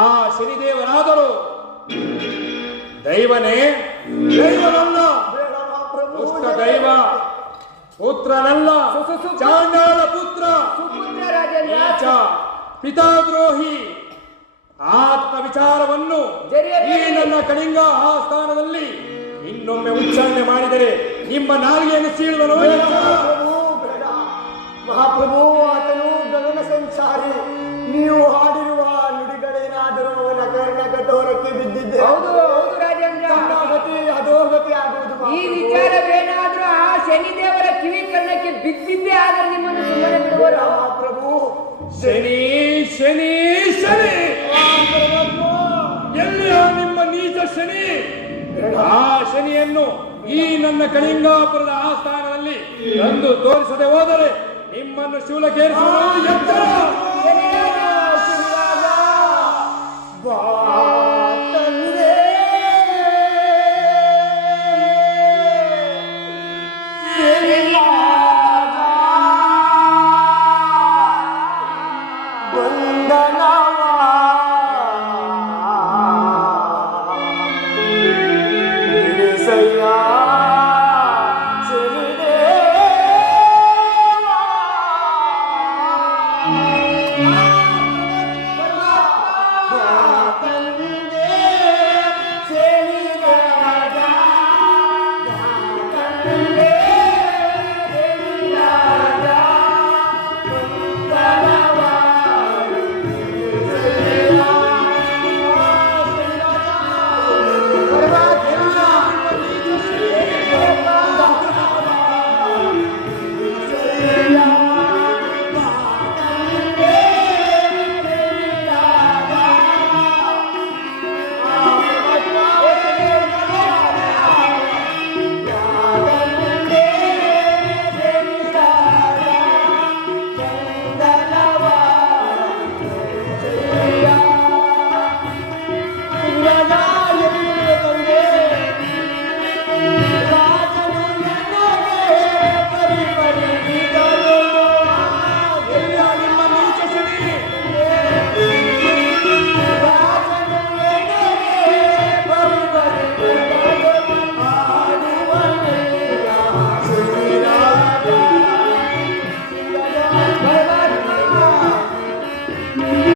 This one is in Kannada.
ಆ ಶನಿದೇವರಾದರೂ ದೈವನೇ, ದೈವನಲ್ಲ, ದುಷ್ಟ ದೈವ, ಪುತ್ರನಲ್ಲ, ಚಾಂಡಾಲ ಪುತ್ರ, ನೀಚ, ಪಿತಾದ್ರೋಹಿ. ಆತ್ಮ ವಿಚಾರವನ್ನು ಈ ನನ್ನ ಕಳಿಂಗ ಆಸ್ಥಾನದಲ್ಲಿ ಇನ್ನೊಮ್ಮೆ ಉಚ್ಚಾರಣೆ ಮಾಡಿದರೆ ನಿಮ್ಮ ನಾಲಿಗೆಯನ್ನು ಸೀಳುವನು. ಮಹಾಪ್ರಭು, ಆತನು ಗಗನ ಸಂಚಾರಿ. ನೀವು ಹಾಡಿರುವ ನುಡಿಗಳೇನಾದರೂ ಅವನ ಕರ್ಣಕಠೋರಕ್ಕೆ ಬಿದ್ದಿದ್ದೆ. ಹೌದು ಹೌದು ರಾಜೇಂದ್ರ, ಗತಿ ಅಧೋಗತಿ ಆಗುವುದು. ಈ ವಿಚಾರವೇನಾದ್ರೂ ಆ ಶನಿದೇವರ ಕಿವಿ ಕಣ್ಣಕ್ಕೆ ಬಿದ್ದಿದ್ದೇ ಆದರೆ ನಿಮ್ಮನ್ನು ಸುಮ್ಮನೆ ಬಿಡುವರು. ಮಹಾಪ್ರಭು, ಶನಿ ಶನಿ ಶನಿ, ಎಲ್ಲಿಯ ನಿಮ್ಮ ನೀಚ ಶನಿ? ಆ ಶನಿಯನ್ನು ಈ ನನ್ನ ಕಳಿಂಗಾಪುರದ ಆಸ್ಥಾನದಲ್ಲಿ ತಂದು ತೋರಿಸದೆ ಹೋದರೆ ನಿಮ್ಮನ್ನು ಶೂಲಕ್ಕೇರಿಸುವುದು ಎಚ್ಚರ.